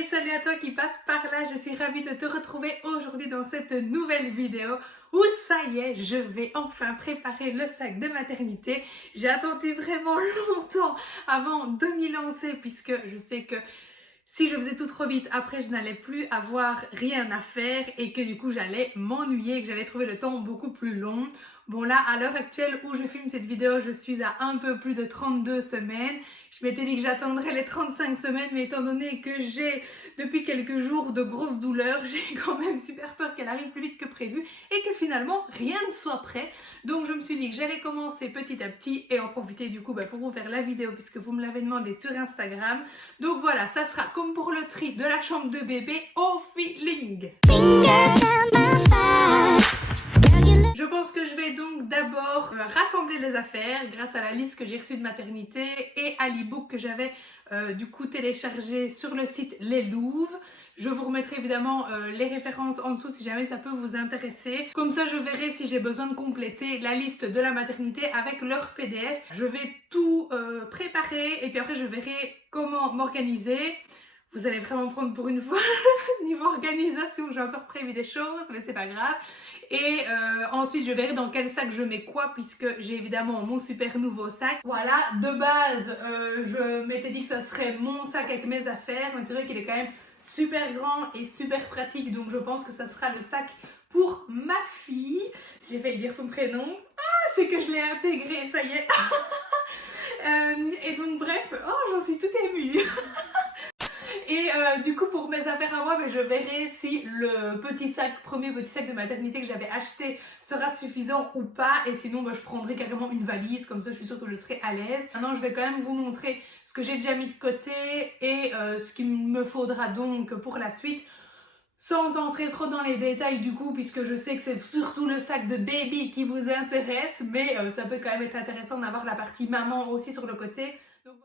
Hey, salut à toi qui passe par là, je suis ravie de te retrouver aujourd'hui dans cette nouvelle vidéo où ça y est, je vais enfin préparer le sac de maternité. J'ai attendu vraiment longtemps avant de m'y lancer puisque je sais que si je faisais tout trop vite, après je n'allais plus avoir rien à faire et que du coup j'allais m'ennuyer et que j'allais trouver le temps beaucoup plus long. Bon là, à l'heure actuelle où je filme cette vidéo, je suis à un peu plus de 32 semaines. Je m'étais dit que j'attendrais les 35 semaines, mais étant donné que j'ai depuis quelques jours de grosses douleurs, j'ai quand même super peur qu'elle arrive plus vite que prévu et que finalement rien ne soit prêt. Donc je me suis dit que j'allais commencer petit à petit et en profiter du coup pour vous faire la vidéo puisque vous me l'avez demandé sur Instagram. Donc voilà, ça sera comme pour le tri de la chambre de bébé au feeling. Je pense que je vais donc d'abord rassembler les affaires grâce à la liste que j'ai reçue de maternité et à l'e-book que j'avais du coup téléchargé sur le site Les Louves. Je vous remettrai évidemment les références en dessous si jamais ça peut vous intéresser. Comme ça je verrai si j'ai besoin de compléter la liste de la maternité avec leur PDF. Je vais tout préparer et puis après je verrai comment m'organiser. Vous allez vraiment prendre pour une fois niveau organisation, j'ai encore prévu des choses, mais c'est pas grave. Et ensuite, je verrai dans quel sac je mets quoi, puisque j'ai évidemment mon super nouveau sac. Voilà, de base, je m'étais dit que ça serait mon sac avec mes affaires, mais c'est vrai qu'il est quand même super grand et super pratique, donc je pense que ça sera le sac pour ma fille. J'ai failli dire son prénom. Ah, c'est que je l'ai intégré, ça y est. Et donc bref, oh, j'en suis toute émue. Et du coup pour mes affaires à moi, je verrai si le premier petit sac de maternité que j'avais acheté sera suffisant ou pas. Et sinon je prendrai carrément une valise, comme ça je suis sûre que je serai à l'aise. Maintenant je vais quand même vous montrer ce que j'ai déjà mis de côté et ce qu'il me faudra donc pour la suite. Sans entrer trop dans les détails du coup, puisque je sais que c'est surtout le sac de baby qui vous intéresse. Mais ça peut quand même être intéressant d'avoir la partie maman aussi sur le côté. Donc,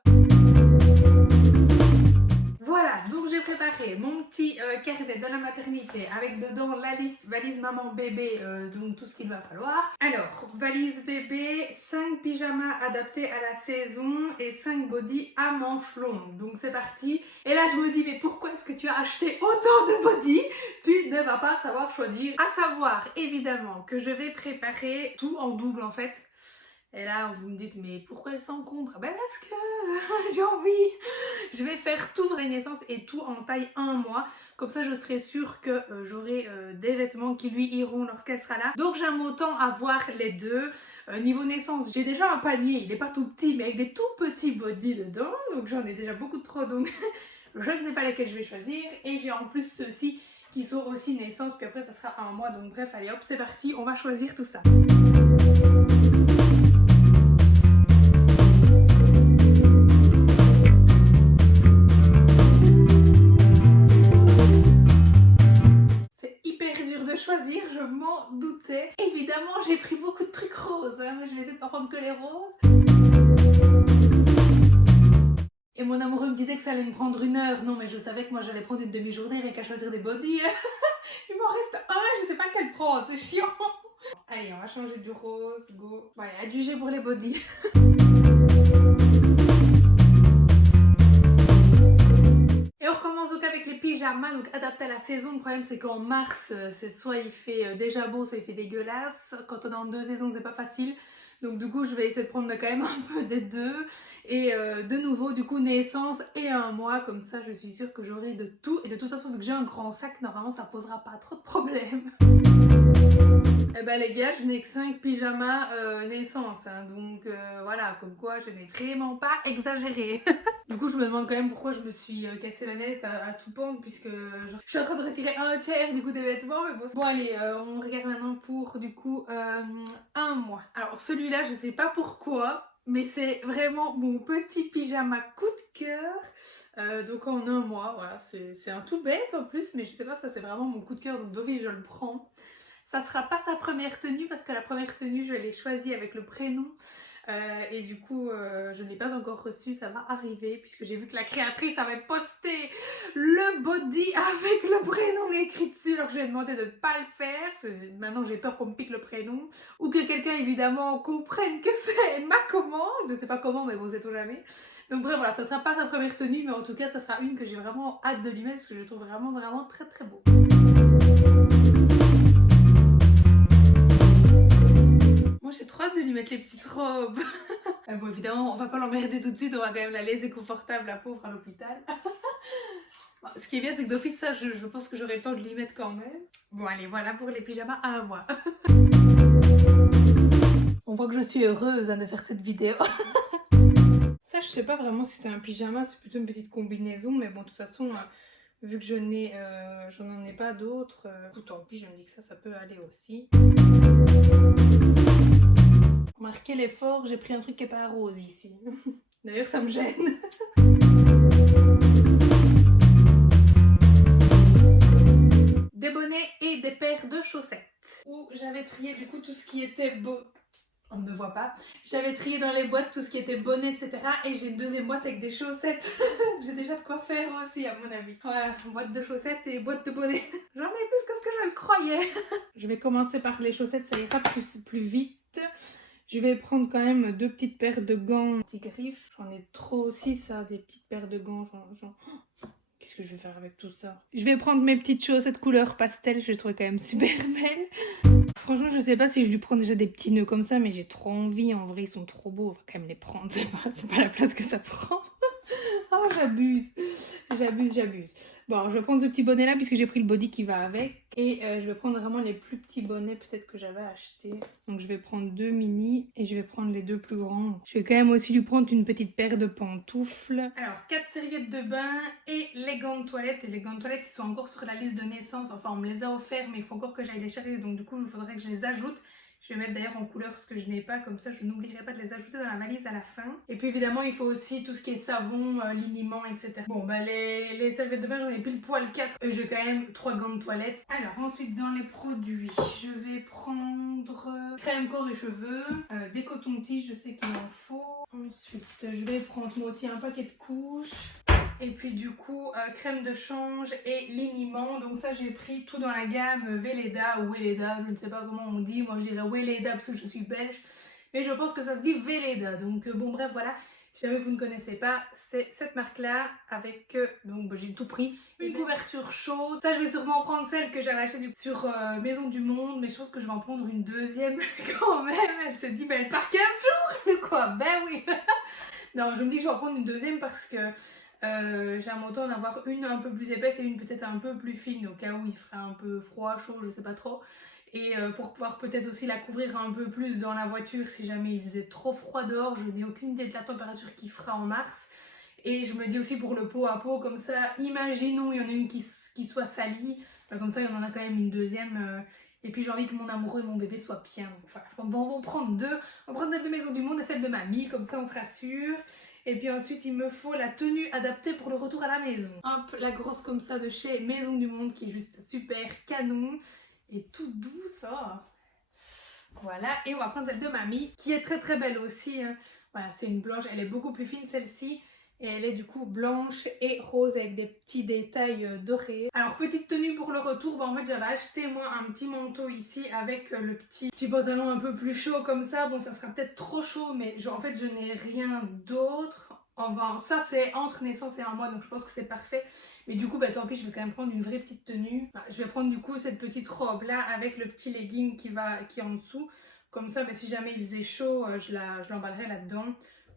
voilà, donc j'ai préparé mon petit carnet de la maternité avec dedans la liste valise maman bébé, donc tout ce qu'il va falloir. Alors, valise bébé, 5 pyjamas adaptés à la saison et 5 bodys à manches longues. Donc c'est parti. Et là je me dis, mais pourquoi est-ce que tu as acheté autant de bodys? Tu ne vas pas savoir choisir. À savoir évidemment que je vais préparer tout en double en fait. Et là, vous me dites, mais pourquoi elle s'encombre? Ben parce que j'ai envie. Je vais faire tout pour les naissances et tout en taille 1 mois. Comme ça, je serai sûre que j'aurai des vêtements qui lui iront lorsqu'elle sera là. Donc, j'aime autant avoir les deux. Niveau naissance, j'ai déjà un panier. Il n'est pas tout petit, mais avec des tout petits bodys dedans. Donc, j'en ai déjà beaucoup trop. Donc, je ne sais pas lesquels je vais choisir. Et j'ai en plus ceux-ci qui sont aussi naissance. Puis après, ça sera 1 mois. Donc, bref, allez hop, c'est parti. On va choisir tout ça. Choisir, je m'en doutais. Évidemment, j'ai pris beaucoup de trucs roses, hein, mais je vais essayer de pas prendre que les roses. Et mon amoureux me disait que ça allait me prendre 1 heure. Non, mais je savais que moi j'allais prendre une demi-journée rien qu'à choisir des bodys. Il m'en reste un, je sais pas lequel prendre, c'est chiant. Allez, on va changer du rose, go. Voilà, adjugé pour les bodys. Et on recommence donc avec les pyjamas, donc adaptés à la saison. Le problème c'est qu'en mars, c'est soit il fait déjà beau, soit il fait dégueulasse. Quand on est en 2 saisons, c'est pas facile. Donc du coup, je vais essayer de prendre quand même un peu des deux. Et de nouveau, du coup, naissance et 1 mois. Comme ça, je suis sûre que j'aurai de tout. Et de toute façon, vu que j'ai un grand sac, normalement, ça posera pas trop de problèmes. Eh ben les gars, je n'ai que 5 pyjamas naissance, hein, donc voilà, comme quoi je n'ai vraiment pas exagéré. Du coup, je me demande quand même pourquoi je me suis cassé la nette à tout pendre, puisque je suis en train de retirer 1/3 du coup des vêtements, mais bon. Bon allez, on regarde maintenant pour du coup 1 mois. Alors celui-là, je sais pas pourquoi, mais c'est vraiment mon petit pyjama coup de cœur. Donc en 1 mois, voilà, c'est un tout bête en plus, mais je sais pas, ça c'est vraiment mon coup de cœur, donc d'office je le prends. Ça sera pas sa première tenue parce que la première tenue je l'ai choisie avec le prénom Et du coup, je ne l'ai pas encore reçu, ça va arriver puisque j'ai vu que la créatrice avait posté le body avec le prénom écrit dessus, alors que je lui ai demandé de ne pas le faire parce que maintenant j'ai peur qu'on me pique le prénom ou que quelqu'un évidemment comprenne que c'est ma commande, je sais pas comment mais bon c'est tout jamais. Donc bref voilà, ça sera pas sa première tenue mais en tout cas ça sera une que j'ai vraiment hâte de lui mettre parce que je le trouve vraiment très très beau. Moi j'ai trop hâte de lui mettre les petites robes. Bon évidemment on va pas l'emmerder tout de suite, on va quand même la laisser confortable la pauvre à l'hôpital. Ce qui est bien c'est que d'office ça je pense que j'aurai le temps de lui mettre quand même. Bon allez voilà pour les pyjamas à moi. On voit que je suis heureuse de faire cette vidéo. Ça je sais pas vraiment si c'est un pyjama, c'est plutôt une petite combinaison mais bon de toute façon vu que je n'en ai pas d'autres, tant pis je me dis que ça peut aller aussi. Remarquez l'effort, j'ai pris un truc qui est pas rose ici. D'ailleurs ça me gêne. Des bonnets et des paires de chaussettes. Où j'avais trié du coup tout ce qui était beau. On ne me voit pas. J'avais trié dans les boîtes tout ce qui était bonnet, etc. Et j'ai une deuxième boîte avec des chaussettes. J'ai déjà de quoi faire aussi, à mon avis. Voilà, boîte de chaussettes et boîte de bonnets. J'en ai plus que ce que je le croyais. Je vais commencer par les chaussettes, ça ira plus vite. Je vais prendre quand même 2 petites paires de gants anti-griffes. J'en ai trop aussi, ça, des petites paires de gants. Qu'est-ce que je vais faire avec tout ça? Je vais prendre mes petites chaussettes couleur pastel, je les trouve quand même super belles. Franchement, je sais pas si je lui prends déjà des petits nœuds comme ça, mais j'ai trop envie. En vrai, ils sont trop beaux. On va quand même les prendre. C'est pas la place que ça prend. Oh, j'abuse. Bon, alors, je vais prendre ce petit bonnet là puisque j'ai pris le body qui va avec. Et je vais prendre vraiment les plus petits bonnets peut-être que j'avais acheté. Donc je vais prendre 2 mini et je vais prendre les 2 plus grands. Je vais quand même aussi lui prendre une petite paire de pantoufles. Alors 4 serviettes de bain et les gants de toilette. Et les gants de toilette ils sont encore sur la liste de naissance. Enfin on me les a offerts mais il faut encore que j'aille les chercher. Donc du coup il faudrait que je les ajoute. Je vais mettre d'ailleurs en couleur ce que je n'ai pas, comme ça je n'oublierai pas de les ajouter dans la valise à la fin. Et puis évidemment il faut aussi tout ce qui est savon, liniment, etc. Bon bah les serviettes de bain j'en ai pile poil 4 et j'ai quand même 3 gants de toilette. Alors ensuite dans les produits, je vais prendre crème corps et cheveux, des cotons-tiges, je sais qu'il en faut. Ensuite je vais prendre moi aussi un paquet de couches. Et puis du coup crème de change et liniment, donc ça j'ai pris tout dans la gamme Weleda ou Weleda, je ne sais pas comment on dit, moi je dirais Weleda parce que je suis belge, mais je pense que ça se dit Weleda, donc bon bref voilà, si jamais vous ne connaissez pas, c'est cette marque là avec, donc j'ai tout pris, une couverture chaude, ça je vais sûrement prendre celle que j'avais achetée sur Maison du Monde, mais je pense que je vais en prendre une deuxième quand même, elle se dit, ben elle part 15 jours, quoi, ben oui. Non, je me dis que je vais en prendre une deuxième parce que j'aime autant en avoir une un peu plus épaisse et une peut-être un peu plus fine au cas où il ferait un peu froid, chaud, je sais pas trop. Et pour pouvoir peut-être aussi la couvrir un peu plus dans la voiture si jamais il faisait trop froid dehors. Je n'ai aucune idée de la température qu'il fera en mars. Et je me dis aussi pour le pot à pot, comme ça, imaginons il y en a une qui soit salie, comme ça il y en a quand même une deuxième. Et puis j'ai envie que mon amoureux et mon bébé soient bien. Enfin, on va en prendre 2. On va prendre celle de Maison du Monde et celle de mamie, comme ça on se rassure. Et puis ensuite il me faut la tenue adaptée pour le retour à la maison. Hop, la grosse comme ça de chez Maison du Monde qui est juste super canon. Et toute douce, oh. Voilà, et on va prendre celle de mamie qui est très belle aussi. Hein. Voilà, c'est une blanche, elle est beaucoup plus fine celle-ci. Et elle est du coup blanche et rose avec des petits détails dorés. Alors petite tenue pour le retour, bah en fait j'avais acheté moi un petit manteau ici avec le petit pantalon un peu plus chaud comme ça. Bon ça sera peut-être trop chaud mais en fait je n'ai rien d'autre. Enfin, ça c'est entre naissance et un mois donc je pense que c'est parfait. Mais du coup bah tant pis, je vais quand même prendre une vraie petite tenue. Bah, je vais prendre du coup cette petite robe là avec le petit legging qui est en dessous. Comme ça bah, si jamais il faisait chaud je l'emballerai là-dedans.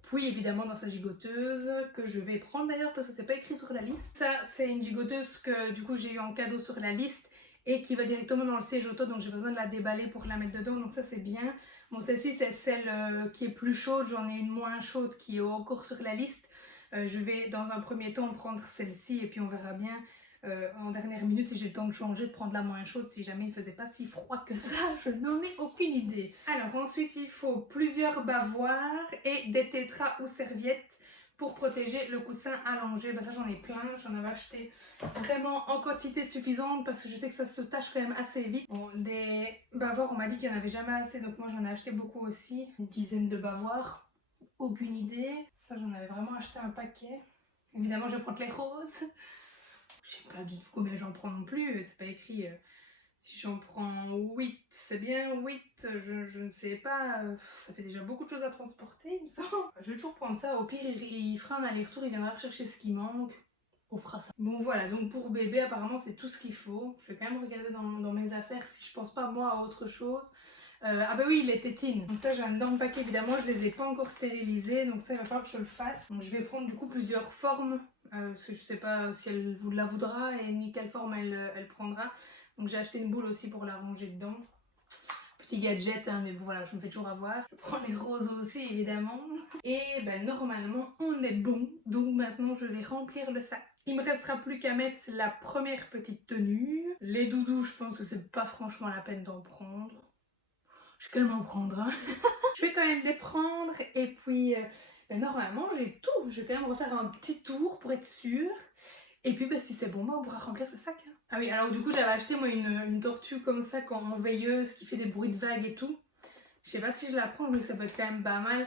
Puis évidemment dans sa gigoteuse que je vais prendre d'ailleurs parce que c'est pas écrit sur la liste. Ça c'est une gigoteuse que du coup j'ai eu en cadeau sur la liste et qui va directement dans le siège auto donc j'ai besoin de la déballer pour la mettre dedans donc ça c'est bien. Bon celle-ci c'est celle qui est plus chaude, j'en ai une moins chaude qui est encore sur la liste. Je vais dans un premier temps prendre celle-ci et puis on verra bien. En dernière minute si j'ai le temps de changer, de prendre la moins chaude si jamais il ne faisait pas si froid que ça, je n'en ai aucune idée. Alors ensuite il faut plusieurs bavoirs et des tétras ou serviettes pour protéger le coussin allongé. Ben ça j'en ai plein, j'en avais acheté vraiment en quantité suffisante parce que je sais que ça se tâche quand même assez vite. Bon, des bavoirs on m'a dit qu'il n'y en avait jamais assez donc moi j'en ai acheté beaucoup aussi, une dizaine de bavoirs. aucune idée. Ça, j'en avais vraiment acheté un paquet. Évidemment, je vais prendre les roses. Je sais pas du tout combien j'en prends non plus. C'est pas écrit. Si j'en prends 8, c'est bien 8. Je ne sais pas. Ça fait déjà beaucoup de choses à transporter, il me semble. Je vais toujours prendre ça. Au pire, il fera un aller-retour. Il viendra rechercher ce qui manque. On fera ça. Bon voilà, donc pour bébé apparemment c'est tout ce qu'il faut. Je vais quand même regarder dans mes affaires si je pense pas moi à autre chose. Ah bah oui, les tétines. Donc ça j'ai un énorme paquet évidemment, je les ai pas encore stérilisés. Donc ça il va falloir que je le fasse. Donc je vais prendre du coup plusieurs formes. Parce que je sais pas si elle la voudra et ni quelle forme elle prendra. Donc j'ai acheté une boule aussi pour la ranger dedans. Petit gadget, hein, mais bon voilà, je me fais toujours avoir. Je prends les roses aussi évidemment. Et ben normalement on est bon. Donc maintenant je vais remplir le sac. Il me restera plus qu'à mettre la première petite tenue. Les doudous, je pense que c'est pas franchement la peine d'en prendre. Je vais quand même en prendre, hein. Je vais quand même les prendre et puis ben normalement j'ai tout. Je vais quand même refaire un petit tour pour être sûre. Et puis ben, si c'est bon, on pourra remplir le sac. Hein. Ah oui, alors du coup j'avais acheté moi une tortue comme ça en veilleuse qui fait des bruits de vagues et tout. Je sais pas si je la prends, mais ça peut être quand même pas mal.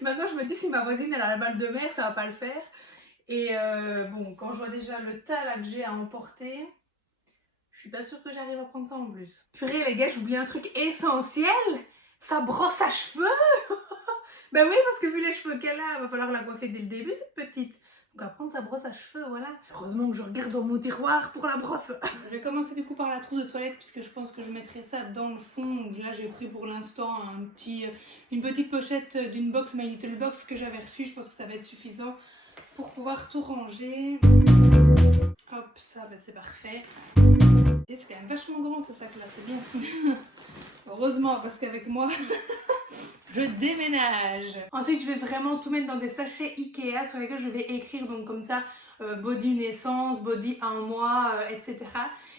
Maintenant je me dis si ma voisine elle a la balle de mer, ça va pas le faire. Et bon, quand je vois déjà le tas là que j'ai à emporter, je suis pas sûre que j'arrive à prendre ça en plus. Purée les gars, j'oublie un truc essentiel, sa brosse à cheveux. Ben oui, parce que vu les cheveux qu'elle a, il va falloir la coiffer dès le début cette petite. Donc à prendre sa brosse à cheveux, voilà. Heureusement que je regarde dans mon tiroir pour la brosse. Je vais commencer du coup par la trousse de toilette puisque je pense que je mettrai ça dans le fond. Donc là j'ai pris pour l'instant une petite pochette d'une box My Little Box que j'avais reçue. Je pense que ça va être suffisant pour pouvoir tout ranger. Hop, ça ben, c'est parfait. Et c'est quand même vachement grand ce sac là, c'est bien. Heureusement parce qu'avec moi... Je déménage. Ensuite, je vais vraiment tout mettre dans des sachets Ikea sur lesquels je vais écrire donc comme ça body naissance, body 1 mois, etc.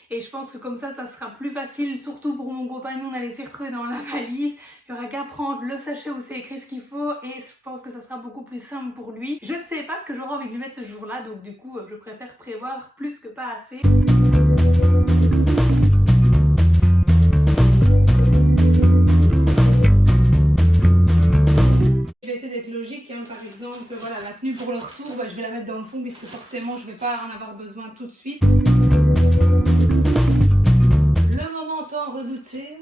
Et je pense que comme ça sera plus facile, surtout pour mon compagnon, d'aller s'y retrouver dans la valise. Il n'y aura qu'à prendre le sachet où c'est écrit ce qu'il faut et je pense que ça sera beaucoup plus simple pour lui. Je ne sais pas ce que j'aurai envie de lui mettre ce jour-là, donc du coup, je préfère prévoir plus que pas assez. Je vais essayer d'être logique, hein. Par exemple, voilà, la tenue pour le retour, bah, je vais la mettre dans le fond puisque forcément je ne vais pas en avoir besoin tout de suite. Le moment tant redouté.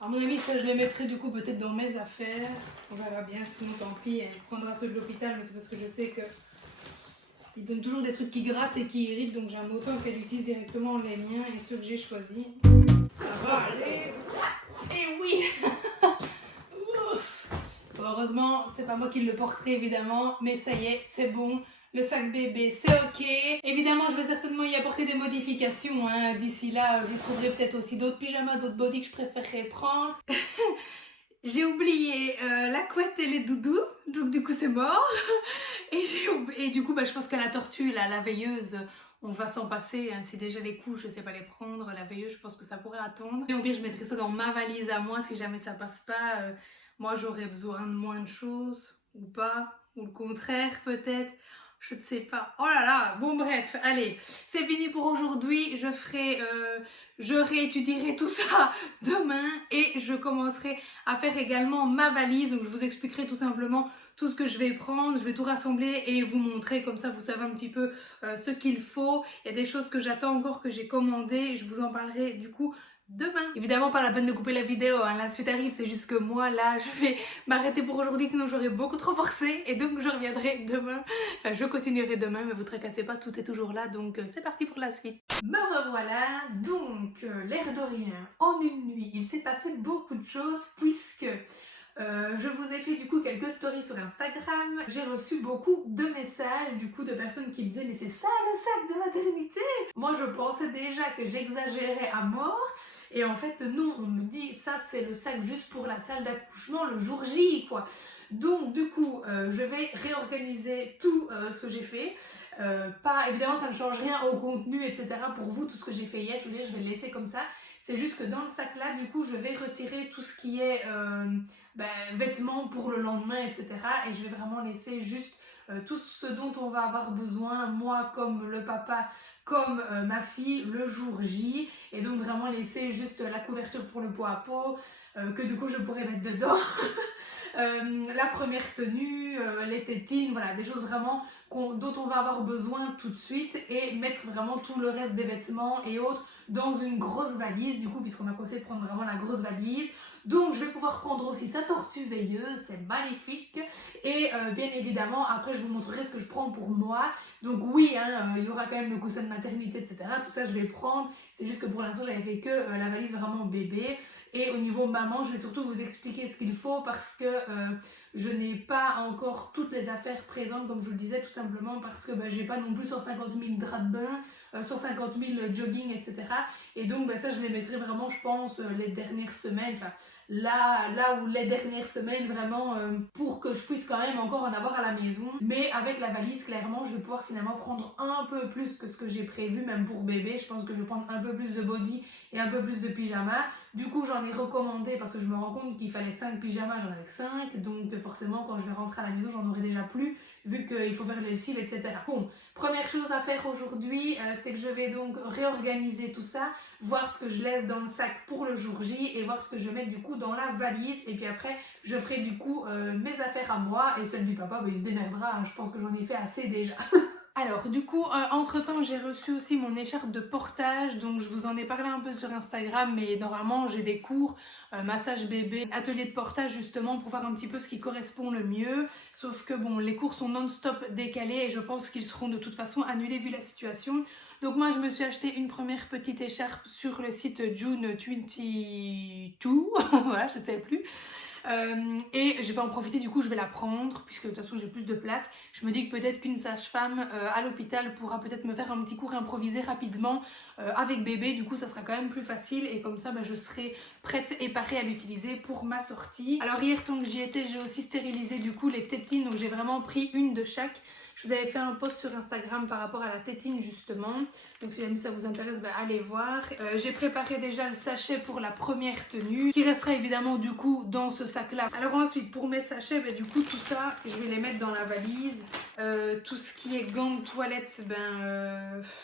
À mon avis, ça je les mettrai du coup peut-être dans mes affaires. On verra bien, sinon tant pis, elle prendra ceux de l'hôpital, mais c'est parce que je sais que il donne toujours des trucs qui grattent et qui irritent, donc j'aime autant qu'elle utilise directement les miens et ceux que j'ai choisis. Ça va aller. Et oui. Heureusement, c'est pas moi qui le porterai évidemment, mais ça y est, c'est bon. Le sac bébé, c'est ok. Évidemment, je vais certainement y apporter des modifications. Hein. D'ici là, je trouverai peut-être aussi d'autres pyjamas, d'autres bodys que je préférerais prendre. J'ai oublié la couette et les doudous, donc du coup c'est mort. Et du coup, bah, je pense que la tortue, là, la veilleuse... On va s'en passer, hein. Si déjà les couches, je sais pas les prendre, la veilleuse, je pense que ça pourrait attendre. Et au pire, je mettrai ça dans ma valise à moi si jamais ça passe pas. Moi, j'aurais besoin de moins de choses, ou pas, ou le contraire peut-être. Je ne sais pas. Oh là là, bon bref, allez, c'est fini pour aujourd'hui. Je réétudierai tout ça demain et je commencerai à faire également ma valise. Donc je vous expliquerai tout simplement tout ce que je vais prendre. Je vais tout rassembler et vous montrer, comme ça vous savez un petit peu ce qu'il faut. Il y a des choses que j'attends encore, que j'ai commandées. Je vous en parlerai du coup demain. Évidemment pas la peine de couper la vidéo, hein. La suite arrive, c'est juste que moi là je vais m'arrêter pour aujourd'hui sinon j'aurais beaucoup trop forcé et donc je reviendrai demain, enfin je continuerai demain mais vous tracassez pas, tout est toujours là donc c'est parti pour la suite. Me revoilà, donc l'air de rien, en une nuit il s'est passé beaucoup de choses puisque je vous ai fait du coup quelques stories sur Instagram. J'ai reçu beaucoup de messages du coup de personnes qui me disaient mais c'est ça le sac de maternité? Moi je pensais déjà que j'exagérais à mort. Et en fait non, on me dit ça c'est le sac juste pour la salle d'accouchement le jour J quoi. Donc du coup je vais réorganiser tout ce que j'ai fait. Pas, évidemment ça ne change rien au contenu etc. Pour vous tout ce que j'ai fait hier, je veux dire je vais le laisser comme ça. C'est juste que dans le sac là du coup je vais retirer tout ce qui est vêtements pour le lendemain etc. Et je vais vraiment laisser juste tout ce dont on va avoir besoin, moi comme le papa, comme ma fille, le jour J. Et donc vraiment laisser juste la couverture pour le pot à pot, que du coup je pourrais mettre dedans. La première tenue, les tétines, voilà, des choses vraiment dont on va avoir besoin tout de suite et mettre vraiment tout le reste des vêtements et autres dans une grosse valise du coup, puisqu'on m'a conseillé de prendre vraiment la grosse valise. Donc je vais pouvoir prendre aussi sa tortue veilleuse, c'est magnifique. Et bien évidemment après je vous montrerai ce que je prends pour moi. Donc oui, hein, il y aura quand même le coussin de maternité, etc. Tout ça je vais le prendre, c'est juste que pour l'instant j'avais fait que la valise vraiment bébé. Et au niveau maman, je vais surtout vous expliquer ce qu'il faut parce que je n'ai pas encore toutes les affaires présentes, comme je vous le disais, tout simplement parce que j'ai pas non plus 150 000 draps de bain, 150 000 jogging, etc. Et donc ça, je les mettrai vraiment, je pense, les dernières semaines, enfin là où les dernières semaines vraiment pour que je puisse quand même encore en avoir à la maison. Mais avec la valise, clairement, je vais pouvoir finalement prendre un peu plus que ce que j'ai prévu, même pour bébé. Je pense que je vais prendre un peu plus de body et un peu plus de pyjama. Du coup, j'en ai recommandé parce que je me rends compte qu'il fallait 5 pyjamas, j'en avais 5. Donc forcément, quand je vais rentrer à la maison, j'en aurai déjà plus vu qu'il faut faire les lessives, etc. Bon, première chose à faire aujourd'hui, c'est que je vais donc réorganiser tout ça, voir ce que je laisse dans le sac pour le jour J et voir ce que je vais mettre du coup dans la valise. Et puis après, je ferai du coup mes affaires à moi et celles du papa, il se démerdera. Je pense que j'en ai fait assez déjà. Alors du coup, entre-temps j'ai reçu aussi mon écharpe de portage, donc je vous en ai parlé un peu sur Instagram, mais normalement j'ai des cours, massage bébé, atelier de portage justement pour voir un petit peu ce qui correspond le mieux, sauf que bon, les cours sont non-stop décalés et je pense qu'ils seront de toute façon annulés vu la situation. Donc moi je me suis acheté une première petite écharpe sur le site June 22, voilà, je ne sais plus. Et je vais en profiter, du coup je vais la prendre puisque de toute façon j'ai plus de place. Je me dis que peut-être qu'une sage-femme à l'hôpital pourra peut-être me faire un petit cours improvisé rapidement avec bébé, du coup ça sera quand même plus facile et comme ça je serai prête et parée à l'utiliser pour ma sortie. Alors hier tant que j'y étais, j'ai aussi stérilisé du coup les tétines, donc j'ai vraiment pris une de chaque. Je vous avais fait un post sur Instagram par rapport à la tétine justement, donc si jamais ça vous intéresse, allez voir. J'ai préparé déjà le sachet pour la première tenue, qui restera évidemment du coup dans ce sac là. Alors ensuite pour mes sachets, du coup tout ça, je vais les mettre dans la valise. Tout ce qui est gants de toilette,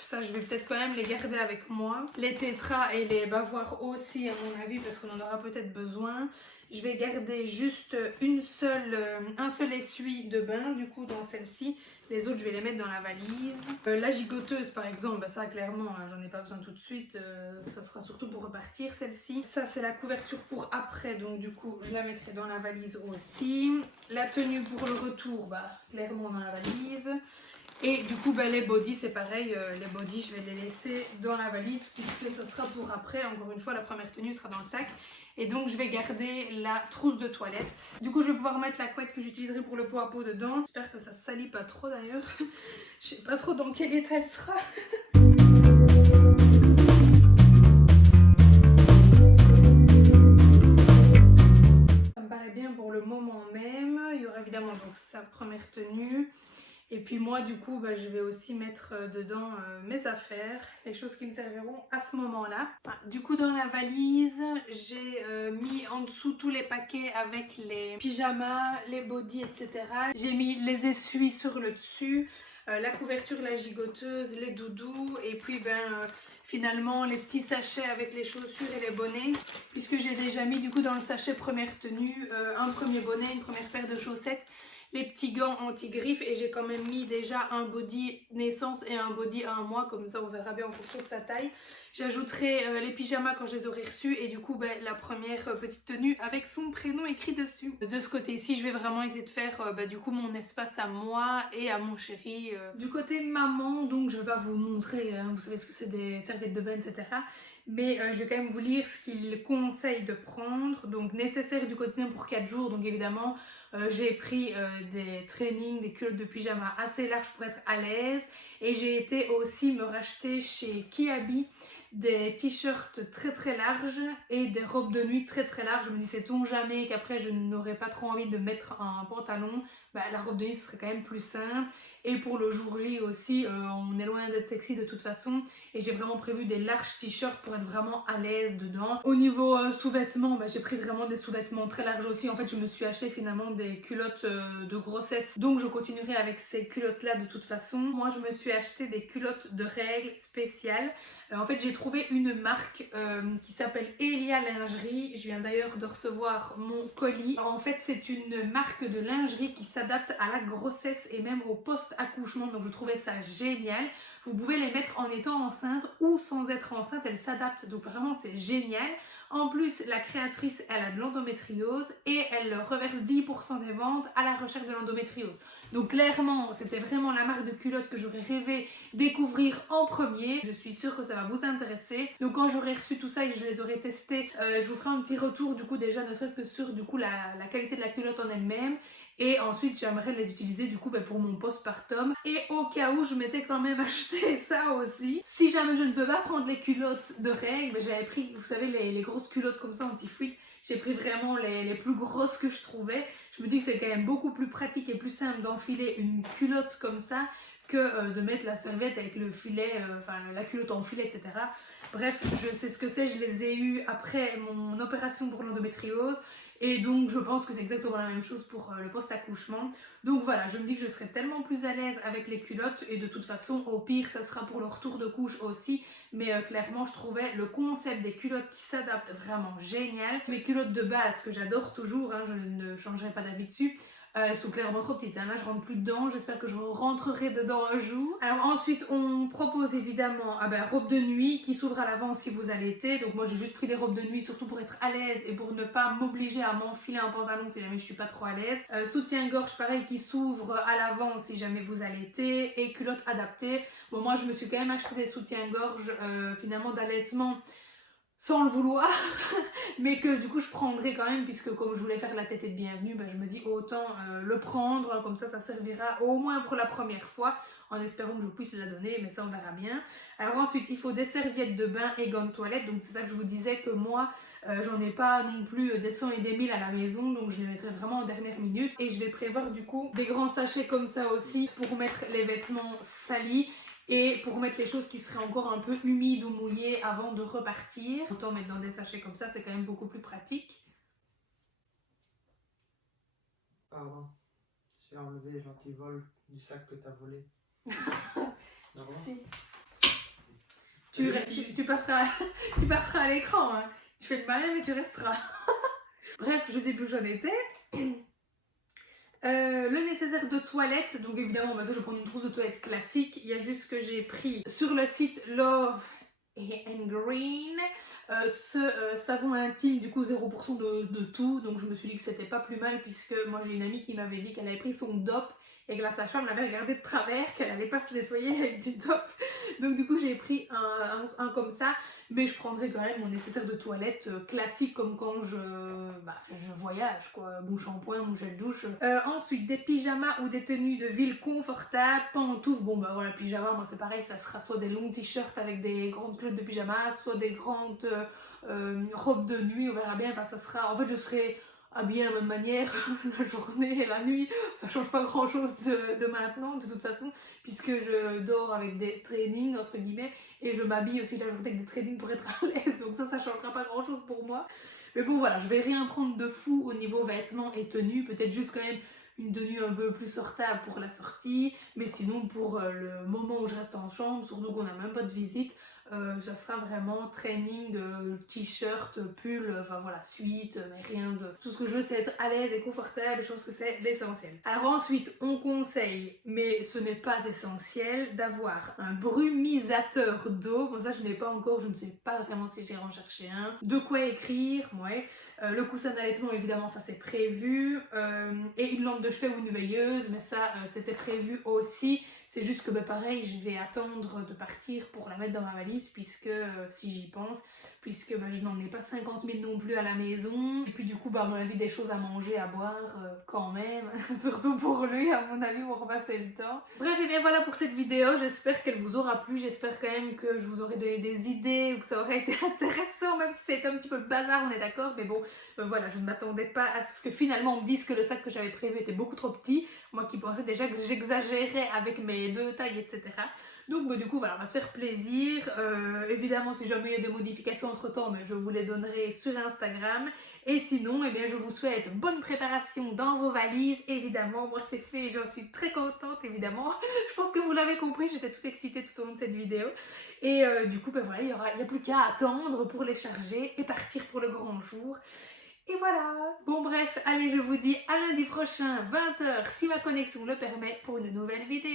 ça je vais peut-être quand même les garder avec moi. Les tétras et les bavoirs aussi à mon avis, parce qu'on en aura peut-être besoin. Je vais garder juste un seul essuie de bain du coup dans celle-ci. Les autres je vais les mettre dans la valise. La gigoteuse par exemple, ça clairement j'en ai pas besoin tout de suite. Ça sera surtout pour repartir celle-ci. Ça c'est la couverture pour après, donc du coup je la mettrai dans la valise aussi. La tenue pour le retour, clairement dans la valise. Et du coup les bodys c'est pareil, les bodys je vais les laisser dans la valise puisque ça sera pour après. Encore une fois la première tenue sera dans le sac. Et donc je vais garder la trousse de toilette. Du coup je vais pouvoir mettre la couette que j'utiliserai pour le pot à pot dedans. J'espère que ça se salit pas trop d'ailleurs. Je sais pas trop dans quel état elle sera. Ça me paraît bien pour le moment même. Il y aura évidemment donc sa première tenue. Et puis moi du coup je vais aussi mettre dedans mes affaires, les choses qui me serviront à ce moment-là. Du coup dans la valise j'ai mis en dessous tous les paquets avec les pyjamas, les bodys, etc. J'ai mis les essuies sur le dessus, la couverture, la gigoteuse, les doudous et puis finalement les petits sachets avec les chaussures et les bonnets, puisque j'ai déjà mis du coup dans le sachet première tenue un premier bonnet, une première paire de chaussettes, les petits gants anti-griffes et j'ai quand même mis déjà un body naissance et un body à un mois, comme ça on verra bien en fonction de sa taille. J'ajouterai les pyjamas quand je les aurai reçus et du coup la première petite tenue avec son prénom écrit dessus. De ce côté-ci je vais vraiment essayer de faire du coup mon espace à moi et à mon chéri. Du côté maman, donc je ne vais pas vous montrer, vous savez ce que c'est des serviettes de bain, etc. Mais je vais quand même vous lire ce qu'il conseille de prendre. Donc nécessaire du quotidien pour 4 jours, donc évidemment j'ai pris des trainings, des culottes de pyjama assez larges pour être à l'aise. Et j'ai été aussi me racheter chez Kiabi des t-shirts très très larges et des robes de nuit très très larges. Je me dis, sait-on jamais qu'après je n'aurai pas trop envie de mettre un pantalon. bah, la robe de nuit serait quand même plus simple. Et pour le jour J aussi, on est loin d'être sexy de toute façon. Et j'ai vraiment prévu des larges t-shirts pour être vraiment à l'aise dedans. Au niveau sous-vêtements, bah, j'ai pris vraiment des sous-vêtements très larges aussi. En fait, je me suis acheté finalement des culottes de grossesse. Donc je continuerai avec ces culottes-là de toute façon. Moi, je me suis acheté des culottes de règles spéciales. En fait, j'ai trouvé une marque qui s'appelle Elia Lingerie. Je viens d'ailleurs de recevoir mon colis. En fait, c'est une marque de lingerie qui s'adapte à la grossesse et même au post-accouchement. Donc, je trouvais ça génial. Vous pouvez les mettre en étant enceinte ou sans être enceinte. Elles s'adaptent. Donc, vraiment, c'est génial. En plus, la créatrice, elle a de l'endométriose et elle reverse 10% des ventes à la recherche de l'endométriose. Donc clairement, c'était vraiment la marque de culottes que j'aurais rêvé découvrir en premier. Je suis sûre que ça va vous intéresser. Donc quand j'aurai reçu tout ça et que je les aurai testés, je vous ferai un petit retour du coup déjà ne serait-ce que sur du coup la qualité de la culotte en elle-même. Et ensuite, j'aimerais les utiliser du coup pour mon postpartum. Et au cas où, je m'étais quand même acheté ça aussi. Si jamais je ne peux pas prendre les culottes de règles, j'avais pris, vous savez, les grosses culottes comme ça anti-fuite. J'ai pris vraiment les plus grosses que je trouvais. Je me dis que c'est quand même beaucoup plus pratique et plus simple d'enfiler une culotte comme ça que de mettre la serviette avec le filet, enfin la culotte en filet, etc. Bref, je sais ce que c'est, je les ai eus après mon opération pour l'endométriose. Et donc je pense que c'est exactement la même chose pour le post-accouchement. Donc voilà, je me dis que je serai tellement plus à l'aise avec les culottes. Et de toute façon, au pire, ça sera pour le retour de couche aussi. Mais clairement, je trouvais le concept des culottes qui s'adaptent vraiment génial. Mes culottes de base, que j'adore toujours, hein, je ne changerai pas d'avis dessus. Elles sont clairement trop petites, hein. Là je rentre plus dedans, j'espère que je rentrerai dedans un jour. Alors ensuite on propose évidemment robe de nuit qui s'ouvre à l'avant si vous allaitez. Donc moi j'ai juste pris des robes de nuit surtout pour être à l'aise et pour ne pas m'obliger à m'enfiler un pantalon si jamais je suis pas trop à l'aise. Soutien-gorge pareil qui s'ouvre à l'avant si jamais vous allaitez et culotte adaptée. Bon moi je me suis quand même acheté des soutiens-gorge finalement d'allaitement sans le vouloir, mais que du coup je prendrai quand même puisque comme je voulais faire la tétée de bienvenue, je me dis autant le prendre, comme ça servira au moins pour la première fois, en espérant que je puisse la donner, mais ça on verra bien. Alors ensuite il faut des serviettes de bain et gants de toilette, donc c'est ça que je vous disais que moi j'en ai pas non plus des 100 et des 1000 à la maison, donc je les mettrai vraiment en dernière minute et je vais prévoir du coup des grands sachets comme ça aussi pour mettre les vêtements salis. Et pour mettre les choses qui seraient encore un peu humides ou mouillées avant de repartir. Autant mettre dans des sachets comme ça, c'est quand même beaucoup plus pratique. Pardon, j'ai enlevé les gentils-vols du sac que t'as volé. Merci. Tu passeras à l'écran. Hein. Tu fais le malin mais tu resteras. Bref, je sais plus où j'en étais. Le nécessaire de toilette, donc évidemment ça je vais prendre une trousse de toilette classique, il y a juste que j'ai pris sur le site Love and Green ce savon intime du coup 0% de tout, donc je me suis dit que c'était pas plus mal puisque moi j'ai une amie qui m'avait dit qu'elle avait pris son DOP et que la sage-femme l'avait regardé de travers, qu'elle allait pas se nettoyer avec du DOP, donc du coup j'ai pris un comme ça, mais je prendrai quand même mon nécessaire de toilette classique comme quand je voyage quoi, mon shampoing, mon gel douche. Ensuite des pyjamas ou des tenues de ville confortables, pantoufles, voilà pyjama moi c'est pareil, ça sera soit des longs t-shirts avec des grandes culottes de pyjama, soit des grandes robes de nuit, on verra bien, enfin ça sera, en fait je serai habillée de la même manière la journée et la nuit, ça change pas grand chose de maintenant de toute façon puisque je dors avec des trainings entre guillemets et je m'habille aussi la journée avec des trainings pour être à l'aise, donc ça changera pas grand chose pour moi. Mais bon voilà, je vais rien prendre de fou au niveau vêtements et tenues, peut-être juste quand même une tenue un peu plus sortable pour la sortie, mais sinon pour le moment où je reste en chambre, surtout qu'on n'a même pas de visite, ça sera vraiment training, t-shirt, pull, enfin voilà, suite, mais rien de... Tout ce que je veux c'est être à l'aise et confortable, je pense que c'est l'essentiel. Alors ensuite, on conseille, mais ce n'est pas essentiel, d'avoir un brumisateur d'eau. Bon ça je n'ai pas encore, je ne sais pas vraiment si j'ai en cherché un. De quoi écrire, ouais. Le coussin d'allaitement évidemment ça c'est prévu, et une lampe de chevet ou une veilleuse, mais ça c'était prévu aussi. C'est juste que pareil, je vais attendre de partir pour la mettre dans ma valise puisque si j'y pense, puisque bah, je n'en ai pas 50 000 non plus à la maison. Et puis du coup, bah, à mon avis, des choses à manger, à boire quand même, surtout pour lui, à mon avis, pour passer le temps. Bref, et bien voilà pour cette vidéo, j'espère qu'elle vous aura plu, j'espère quand même que je vous aurai donné des idées ou que ça aurait été intéressant, même si c'était un petit peu le bazar, on est d'accord, mais bon, voilà, je ne m'attendais pas à ce que finalement on me dise que le sac que j'avais prévu était beaucoup trop petit, moi qui pensais déjà que j'exagérais avec mes 2 tailles, etc. Donc bah, du coup voilà, on va se faire plaisir. Évidemment si jamais il y a des modifications entre temps, je vous les donnerai sur Instagram. Et sinon, eh bien, je vous souhaite bonne préparation dans vos valises. Évidemment, moi c'est fait et j'en suis très contente évidemment. Je pense que vous l'avez compris, j'étais toute excitée tout au long de cette vidéo. Et du coup, ben voilà, il n'y a plus qu'à attendre pour les charger et partir pour le grand jour. Et voilà. Bon bref, allez, je vous dis à lundi prochain, 20 h, si ma connexion le permet, pour une nouvelle vidéo.